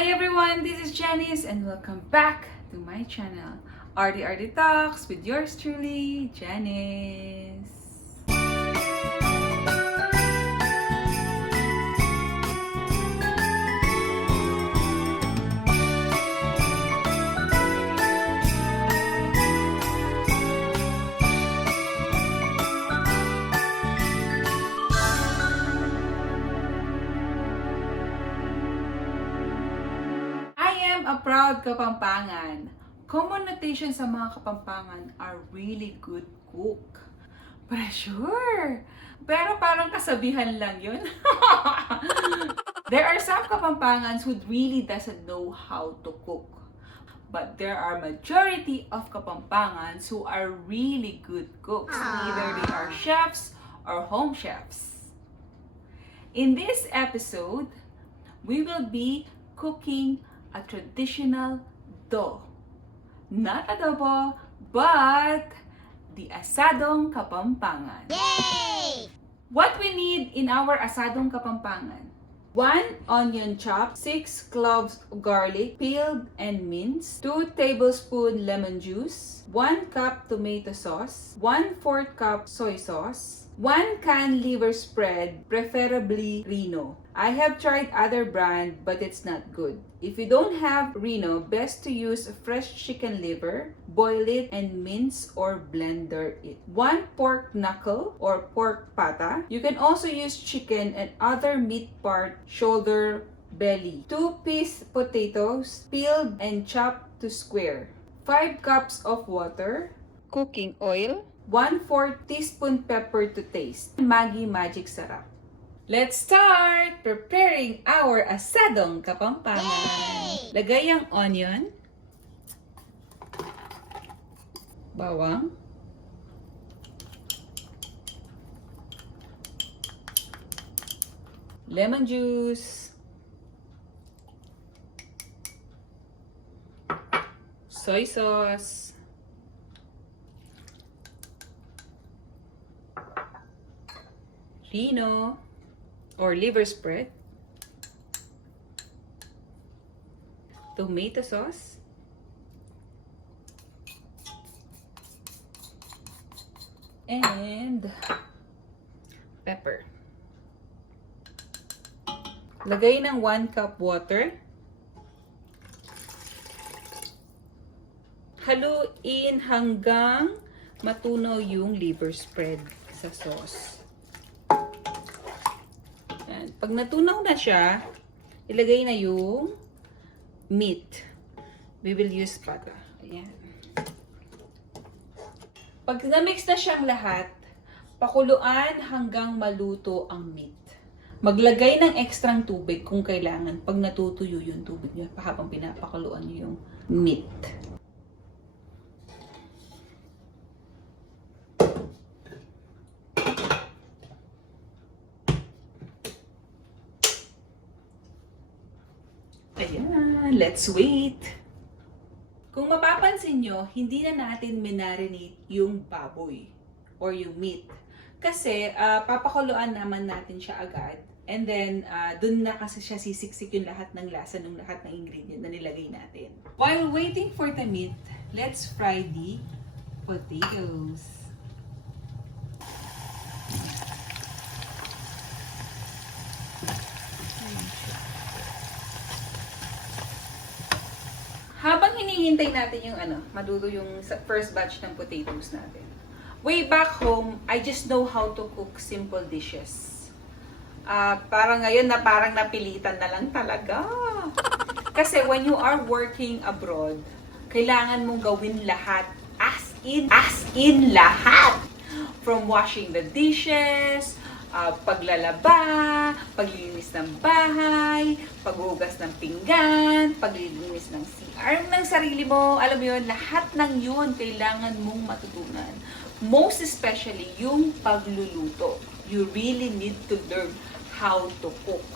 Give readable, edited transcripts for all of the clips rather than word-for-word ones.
Hi everyone, this is Janice and welcome back to my channel, RD Talks with yours truly, Janice. A proud Kapampangan. Common notation sa mga Kapampangan are really good cook. Pressure! Pero parang kasabihan lang yun. There are some Kapampangans who really doesn't know how to cook. But there are majority of Kapampangans who are really good cooks. Either they are chefs or home chefs. In this episode, we will be cooking a traditional dough. Not adobo, but the asadong Kapampangan. Yay! What we need in our asadong Kapampangan: 1 onion chopped, 6 cloves of garlic peeled and minced, 2 tablespoons lemon juice, 1 cup tomato sauce, 1/4 cup soy sauce, 1 can liver spread, preferably Reno. I have tried other brand but it's not good. If you don't have Reno, best to use fresh chicken liver, boil it and mince or blender it. 1 pork knuckle or pork pata. You can also use chicken and other meat part, shoulder, belly. 2-piece potatoes, peeled and chopped to square. 5 cups of water. Cooking oil. 1/4 teaspoon pepper to taste. Maggi Magic Sarap. Let's start preparing our asadong Kapampangan. Yay! Lagay ang onion, bawang, lemon juice, soy sauce, Reno or liver spread, tomato sauce, and pepper. Lagay ng 1 cup water. Haluin hanggang matunaw yung liver spread sa sauce. Yan. Pag natunaw na siya, ilagay na yung meat. We will use pata. Ayan. Pag na-mix na siyang lahat, pakuluan hanggang maluto ang meat. Maglagay ng ekstrang tubig kung kailangan pag natutuyo yung tubig niyo habang pinapakuluan niyo yung meat. Ayan, let's wait. Kung mapapansin nyo, hindi na natin minarinate yung baboy or yung meat. Kasi papakuluan naman natin siya agad. And then, dun na kasi siya sisiksik yung lahat ng lasa ng lahat ng ingredient na nilagay natin. While waiting for the meat, let's fry the potatoes. Habang hinihintay natin yung maluto yung first batch ng potatoes natin. Way back home, I just know how to cook simple dishes. Parang ngayon na parang napilitan na lang talaga. Kasi when you are working abroad, kailangan mong gawin lahat. As in lahat. From washing the dishes, paglalaba, paglilinis ng bahay, paghugas ng pinggan, paglilinis ng CR ng sarili mo. Alam mo yun, lahat ng yun kailangan mong matutunan. Most especially yung pagluluto. You really need to learn how to cook.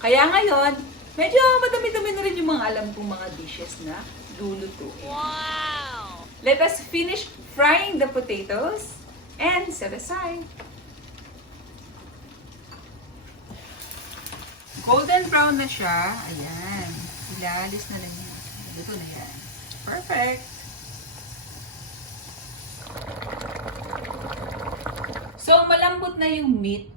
Kaya ngayon, medyo madami-dami na rin yung mga alam kong mga dishes na lulutuin. Wow! Let us finish frying the potatoes and set aside. Golden brown na siya. Ayan. Ilalis na lang yun. Dito na yan. Perfect! So, malambot na yung meat.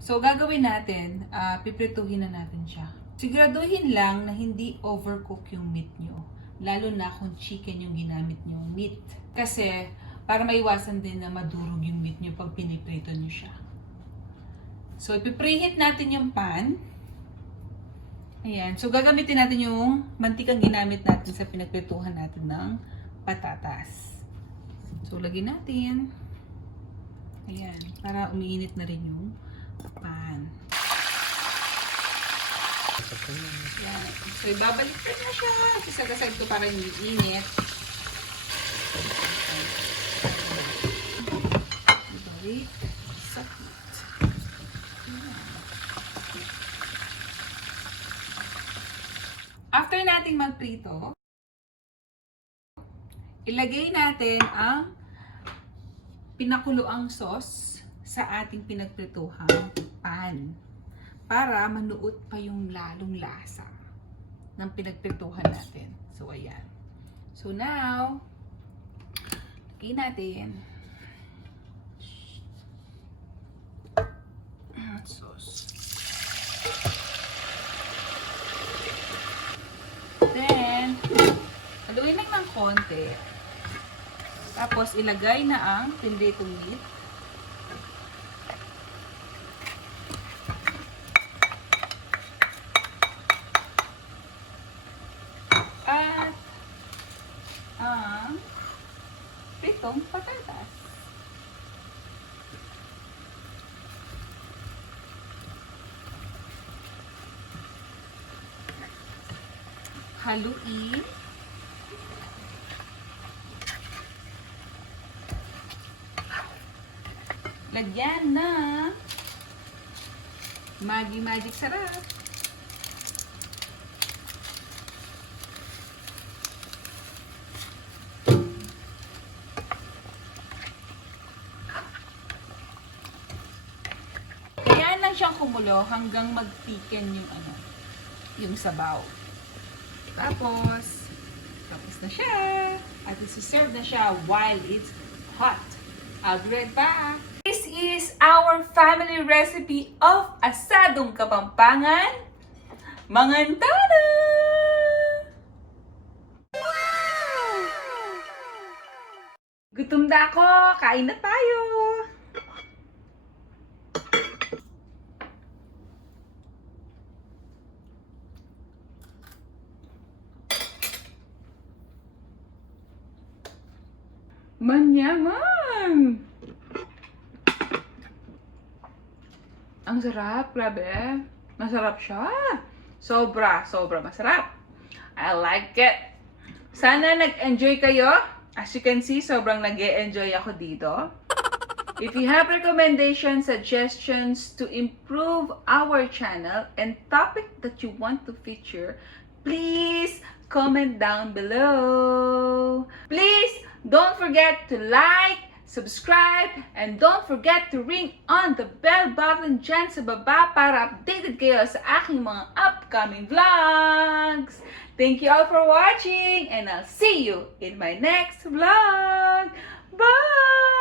So, gagawin natin, piprituhin na natin siya. Siguraduhin lang na hindi overcook yung meat nyo. Lalo na kung chicken yung ginamit nyo meat. Kasi, para maiwasan din na madurog yung meat nyo pag piniprito nyo siya. So, ipipreheat natin yung pan. Ayan. So, gagamitin natin yung mantikang ginamit natin sa pinagprituhan natin ng patatas. So, lagyan natin. Ayan. Para umiinit na rin yung pan. Ayan. So, ibabalik ko na siya. Isagasag ko para hindi init. Ibalik. Sakit. After nating magprito, ilagay natin ang pinakuloang sauce sa ating pinagprituhang pan para manuot pa yung lalong lasa ng pinagprituhan natin. So, ayan. So, now, lagay natin sauce. Then, haluin lang ng konti. Tapos, ilagay na ang pinritong meat. At ang pritong patatas. Haluin. Lagyan na Magic sarap. Kaya lang siyang kumulo hanggang mag-thicken yung sabaw. Tapos na siya. At isi-serve na siya while it's hot. I'll be right back. This is our family recipe of asadong kapampangan. Mangantana! Wow! Gutom na ako. Kain na tayo. Manyaman! Ang sarap, grabe. Masarap siya. Sobra masarap. I like it. Sana nag-enjoy kayo. As you can see, sobrang nag-e-enjoy ako dito. If you have recommendations, suggestions to improve our channel and topic that you want to feature, please comment down below. Please don't forget to like, subscribe, and don't forget to ring on the bell button dyan sa baba para updated kayo sa aking mga upcoming vlogs. Thank you all for watching, and I'll see you in my next vlog. Bye!